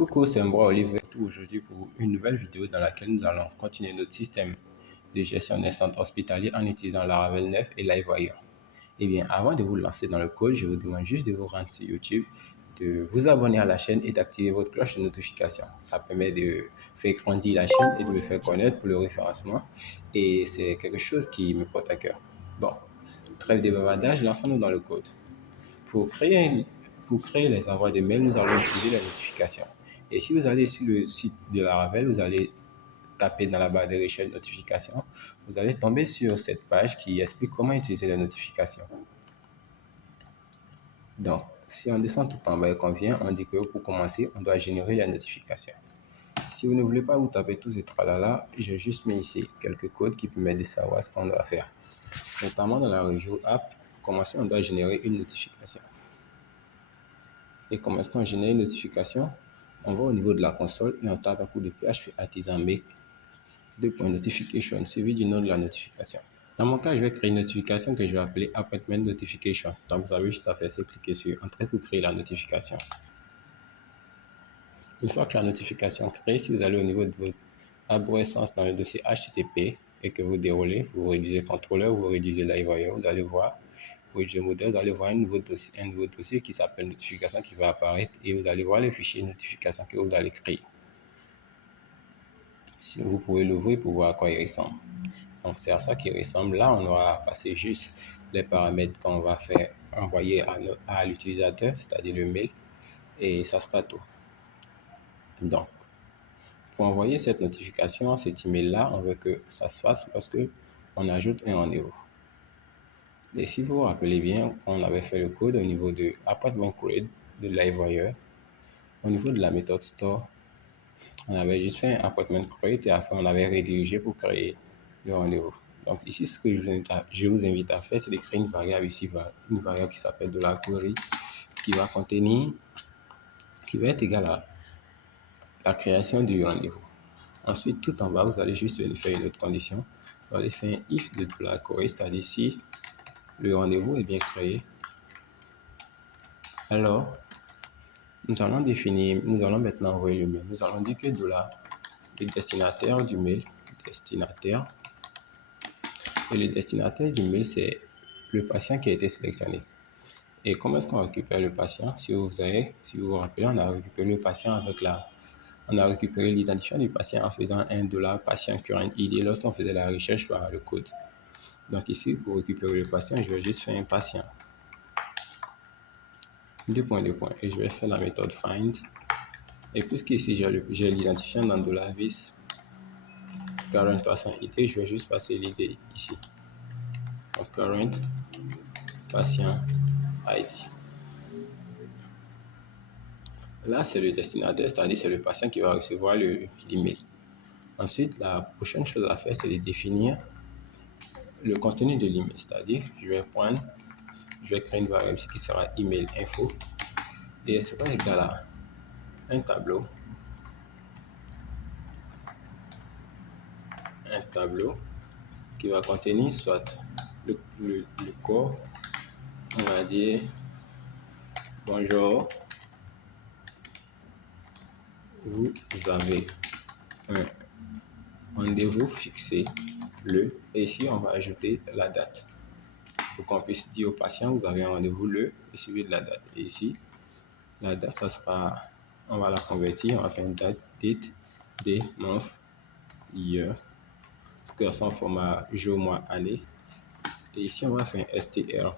Coucou, c'est moi Olivier aujourd'hui pour une nouvelle vidéo dans laquelle nous allons continuer notre système de gestion des centres hospitaliers en utilisant Laravel 9 et Livewire. Eh bien, avant de vous lancer dans le code, je vous demande juste de vous rendre sur YouTube, de vous abonner à la chaîne et d'activer votre cloche de notification. Ça permet de faire grandir la chaîne et de me faire connaître pour le référencement et c'est quelque chose qui me porte à cœur. Bon, trêve de bavardage, lançons-nous dans le code. Pour créer, pour créer les envois de mails, nous allons utiliser les notifications. Et si vous allez sur le site de Laravel, vous allez taper dans la barre de recherche notifications, vous allez tomber sur cette page qui explique comment utiliser les notifications. Donc, si on descend tout en bas et qu'on vient, on dit que pour commencer, on doit générer les notifications. Si vous ne voulez pas vous taper tous ces tralala, j'ai juste mis ici quelques codes qui permettent de savoir ce qu'on doit faire. Notamment dans la review app, pour commencer, on doit générer une notification. Et comment est-ce qu'on génère une notification? On va au niveau de la console et on tape un coup de PHP artisan make notification suivi du nom de la notification. Dans mon cas, je vais créer une notification que je vais appeler appointment notification. Donc, vous avez juste à faire, c'est cliquer sur entrée pour créer la notification. Une fois que la notification est créée, si vous allez au niveau de votre arborescence dans le dossier HTTP et que vous déroulez, vous réduisez contrôleur, vous réduisez Livewire, vous allez voir, vous réduisez modèle, vous allez voir un nouveau dossier qui s'appelle notification qui va apparaître et vous allez voir le fichier notification que vous allez créer. Si vous pouvez l'ouvrir pour voir à quoi il ressemble. Donc c'est à ça qu'il ressemble. Là, on aura passé juste les paramètres qu'on va faire envoyer à l'utilisateur, c'est-à-dire le mail, et ça sera tout. Donc, pour envoyer cette notification, cet email-là, on veut que ça se fasse lorsque on ajoute un rendez-vous. Et si vous vous rappelez bien, on avait fait le code au niveau de appointment create de Livewire. Au niveau de la méthode store, on avait juste fait un appointment create et après on avait redirigé pour créer le rendez-vous. Donc ici, ce que je vous invite à faire, c'est de créer une variable ici, une variable qui s'appelle de la query, qui va contenir, qui va être égale à la création du rendez-vous. Ensuite, tout en bas, vous allez juste faire une autre condition. Vous allez faire un if de la query, c'est-à-dire si le rendez-vous est bien créé, alors nous allons maintenant envoyer le mail. Nous allons dire que le destinataire du mail, destinataire, et le destinataire du mail, c'est le patient qui a été sélectionné. Et comment est-ce qu'on récupère le patient? Si vous vous rappelez, on a récupéré le patient on a récupéré l'identifiant du patient en faisant un $patient current ID lorsqu'on faisait la recherche par le code. Donc ici, pour récupérer le patient, je vais juste faire un patient. Deux points. Et je vais faire la méthode find. Et puisqu'ici, j'ai l'identifiant dans $vis current patient ID, je vais juste passer l'ID ici. Donc current patient ID. Là, c'est le destinataire, c'est-à-dire c'est le patient qui va recevoir l'email. Ensuite, la prochaine chose à faire, c'est de définir le contenu de l'email, c'est-à-dire je vais créer une variable qui sera email info et elle sera égale à un tableau qui va contenir soit le corps, on va dire bonjour, vous avez un rendez-vous fixé et ici on va ajouter la date pour qu'on puisse dire au patient vous avez un rendez-vous le et suivi de la date. Et ici la date, ça sera, on va la convertir, on va faire une date, day, month, year, pour qu'elle soit en format jour, mois, année. Et ici, on va faire un str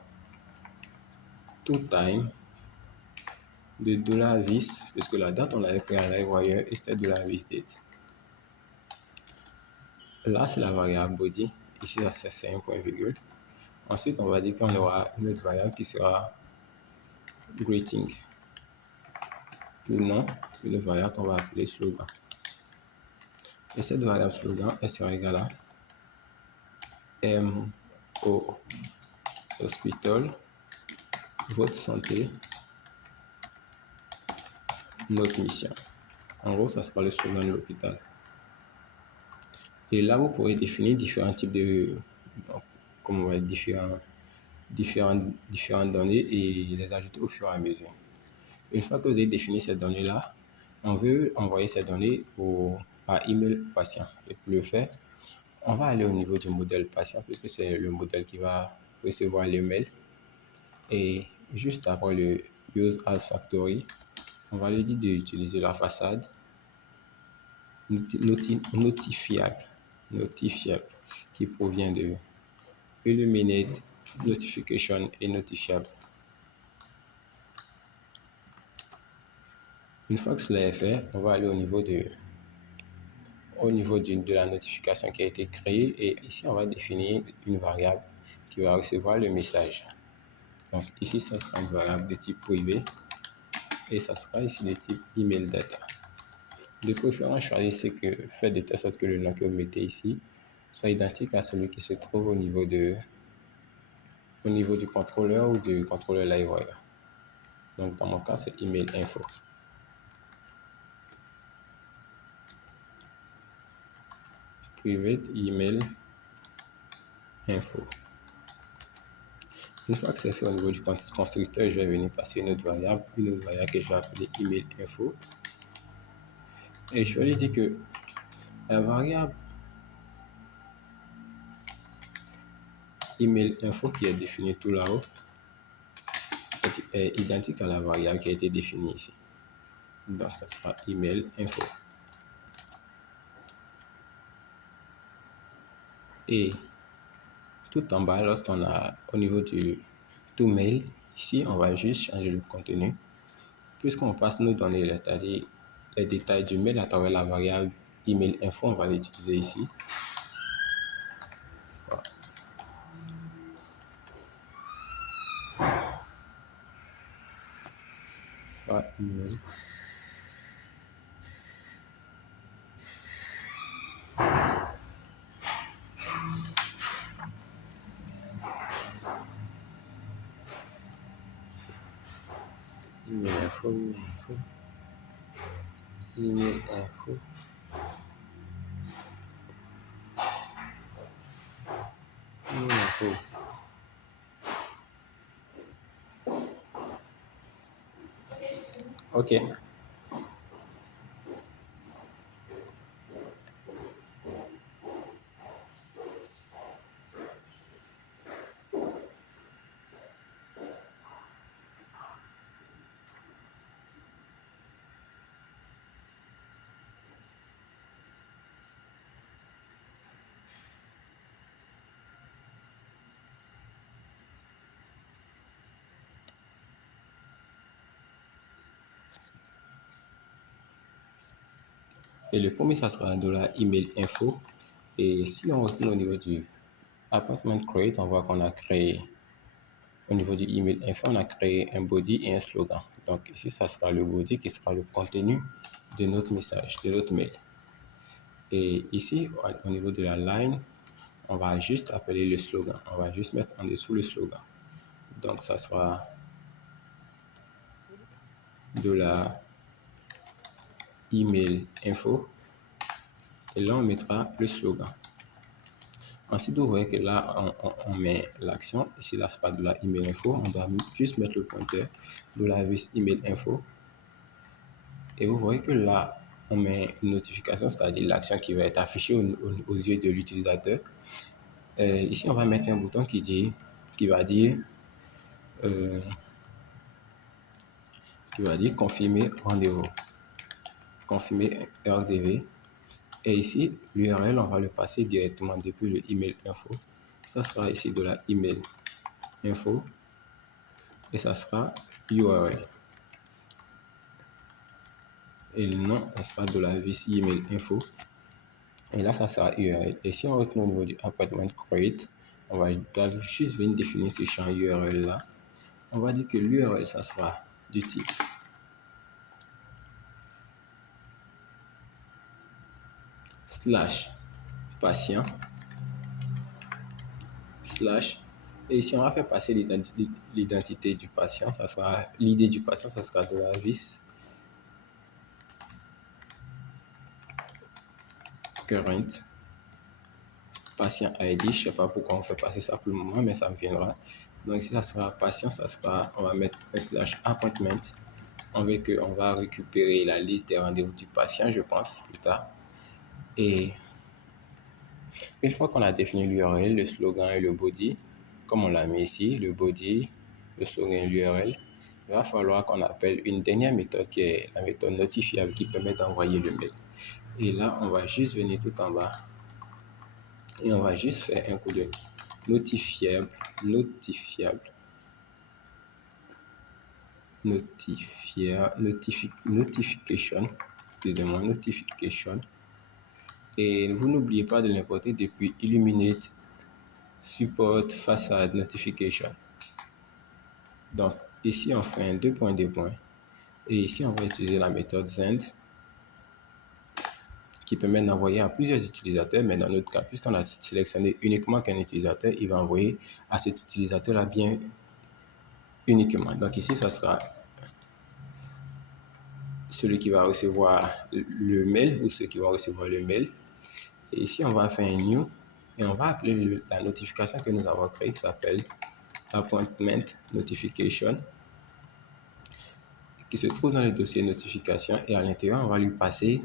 to time de $vis, puisque la date, on l'avait pris à Livewire et c'était $vis date. Là, c'est la variable body. Ici, c'est un point virgule. Ensuite, on va dire qu'on aura une autre variable qui sera greeting. Le nom, une variable qu'on va appeler slogan. Et cette variable slogan, elle sera égale à MO Hospital, votre santé, notre mission. En gros, ça sera le slogan de l'hôpital. Et là, vous pourrez définir différents types de, comme on va dire, différentes données et les ajouter au fur et à mesure. Une fois que vous avez défini ces données-là, on veut envoyer ces données par email patient. Et pour le faire, on va aller au niveau du modèle patient, puisque c'est le modèle qui va recevoir les mails. Et juste après le Use as Factory, on va lui dire d'utiliser la façade notifiable qui provient de Illuminate Notification et Notifiable. Une fois que cela est fait, on va aller au niveau de la notification qui a été créée, et ici on va définir une variable qui va recevoir le message. Donc ici ça sera une variable de type privé et ça sera ici de type email data. De préférence, faites de telle sorte que le nom que vous mettez ici soit identique à celui qui se trouve au niveau du contrôleur ou du contrôleur LiveWire. Donc dans mon cas c'est email info. Private email info. Une fois que c'est fait au niveau du constructeur, je vais venir passer une autre variable que je vais appeler email info. Et je vais lui dire que la variable email info qui est définie tout là-haut est identique à la variable qui a été définie ici. Donc ça sera email info. Et tout en bas, lorsqu'on a au niveau du to mail, ici on va juste changer le contenu. Puisqu'on passe nos données, c'est-à-dire les détails du mail à travers la variable email info, on va l'utiliser ici. Soit email. Email info, email info. Email info. Ok. Et le premier, ça sera $email info. Et si on retourne au niveau du appointment create, on voit qu'on a créé, au niveau du email info, on a créé un body et un slogan. Donc ici, ça sera le body qui sera le contenu de notre message, de notre mail. Et ici, au niveau de la line, on va juste appeler le slogan. On va juste mettre en dessous le slogan. Donc ça sera $email info. Et là, on mettra le slogan. Ensuite, vous voyez que là, on met l'action. Ici, là, ce n'est pas de la email info. On doit juste mettre le pointeur de la vis email info. Et vous voyez que là, on met une notification, c'est-à-dire l'action qui va être affichée aux yeux de l'utilisateur. Ici, on va mettre un bouton qui va dire confirmer rendez-vous, confirmer RDV. Et ici, l'URL, on va le passer directement depuis le email info. Ça sera ici de la email info et ça sera URL. Et le nom, ça sera de la vis email info. Et là, ça sera URL. Et si on retourne au niveau du appointment create, on va juste venir définir ce champ URL là. On va dire que l'URL, ça sera du type /patient/ et si on va faire passer l'identité du patient, ça sera l'idée du patient, ça sera de la vis current patient ID. Je ne sais pas pourquoi on fait passer ça pour le moment, mais ça me viendra. Donc ici, ça sera patient, on va mettre un /appointment on va récupérer la liste des rendez-vous du patient, je pense, plus tard. Et une fois qu'on a défini l'URL, le slogan et le body, comme on l'a mis ici, le body, le slogan et l'URL, il va falloir qu'on appelle une dernière méthode qui est la méthode notifiable qui permet d'envoyer le mail. Et là, on va juste venir tout en bas et on va juste faire un coup de notifiable, notification, excusez-moi, notification. Et vous n'oubliez pas de l'importer depuis Illuminate Support Facade Notification. Donc ici on fait un deux points. Et ici on va utiliser la méthode Send qui permet d'envoyer à plusieurs utilisateurs, mais dans notre cas, puisqu'on a sélectionné uniquement qu'un utilisateur, il va envoyer à cet utilisateur-là bien uniquement. Donc ici, ça sera celui qui va recevoir le mail ou ceux qui vont recevoir le mail. Et ici, on va faire un new et on va appeler la notification que nous avons créée qui s'appelle Appointment Notification, qui se trouve dans le dossier notification, et à l'intérieur, on va lui passer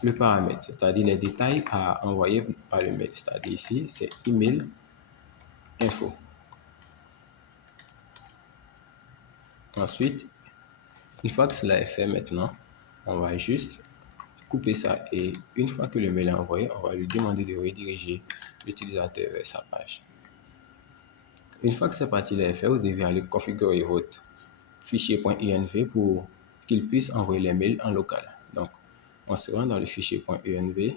le paramètre, c'est-à-dire les détails à envoyer par le mail. C'est-à-dire ici, c'est email info. Ensuite, une fois que cela est fait maintenant, on va juste couper ça et une fois que le mail est envoyé, on va lui demander de rediriger l'utilisateur vers sa page. Une fois que cette partie-là est faite, vous devez aller configurer votre fichier .env pour qu'il puisse envoyer les mails en local. Donc, on se rend dans le fichier .env.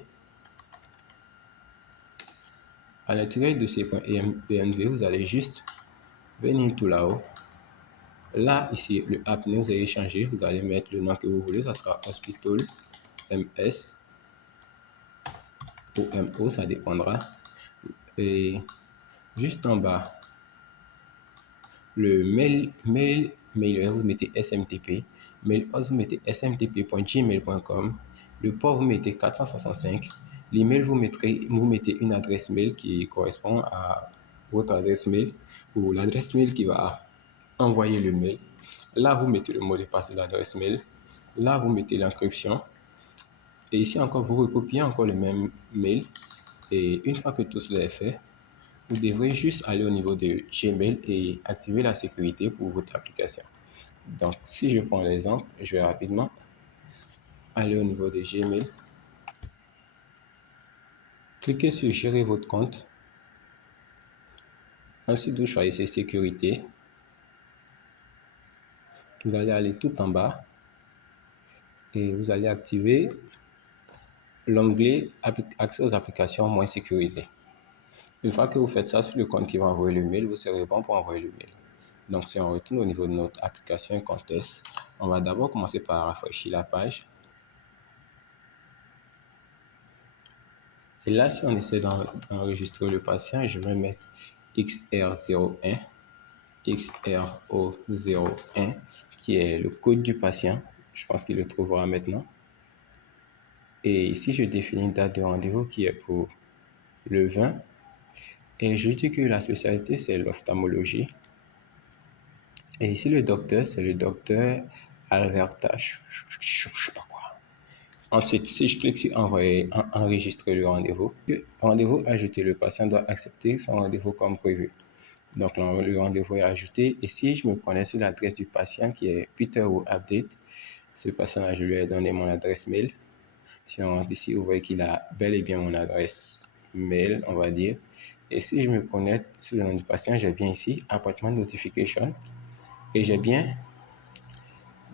À l'intérieur de ces .env, vous allez juste venir tout là-haut. Là, ici, le app vous allez changer. Vous allez mettre le nom que vous voulez. Ça sera Hospital MS ou MO, ça dépendra. Et juste en bas, le mail, vous mettez SMTP. Mail vous mettez smtp.gmail.com. Le port, vous mettez 465. L'email, vous mettez une adresse mail qui correspond à votre adresse mail ou l'adresse mail qui va envoyer le mail. Là, vous mettez le mot de passe de l'adresse mail. Là, vous mettez l'encryption. Et ici encore, vous recopiez encore le même mail. Et une fois que tout cela est fait, vous devrez juste aller au niveau de Gmail et activer la sécurité pour votre application. Donc, si je prends l'exemple, je vais rapidement aller au niveau de Gmail. Cliquez sur Gérer votre compte. Ensuite, vous choisissez Sécurité. Vous allez aller tout en bas et vous allez activer l'onglet Accès aux applications moins sécurisées. Une fois que vous faites ça sur le compte qui va envoyer le mail, vous serez bon pour envoyer le mail. Donc, si on retourne au niveau de notre application Contest, on va d'abord commencer par rafraîchir la page. Et là, si on essaie d'enregistrer le patient, je vais mettre XR01, XRO01, qui est le code du patient. Je pense qu'il le trouvera maintenant. Et ici, je définis une date de rendez-vous qui est pour le 20. Et je dis que la spécialité, c'est l'ophtalmologie. Et ici, le docteur, c'est le docteur Alberta, je sais pas quoi. Ensuite, si je clique sur enregistrer le rendez-vous, ajouté, le patient doit accepter son rendez-vous comme prévu. Donc, le rendez-vous est ajouté. Et si je me connais sur l'adresse du patient qui est Peter ou Update, ce patient-là, je lui ai donné mon adresse mail. Si on rentre ici, vous voyez qu'il a bel et bien mon adresse mail, on va dire. Et si je me connecte sur le nom du patient, j'ai bien ici Appointment Notification. Et j'ai bien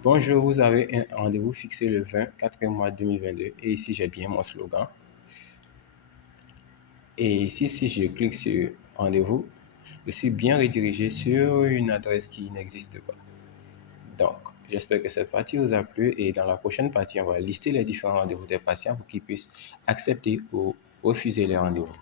bonjour, vous avez un rendez-vous fixé le 20 4e mois 2022. Et ici, j'ai bien mon slogan. Et ici, si je clique sur rendez-vous, je suis bien redirigé sur une adresse qui n'existe pas. Donc, j'espère que cette partie vous a plu. Et dans la prochaine partie, on va lister les différents rendez-vous des patients pour qu'ils puissent accepter ou refuser les rendez-vous.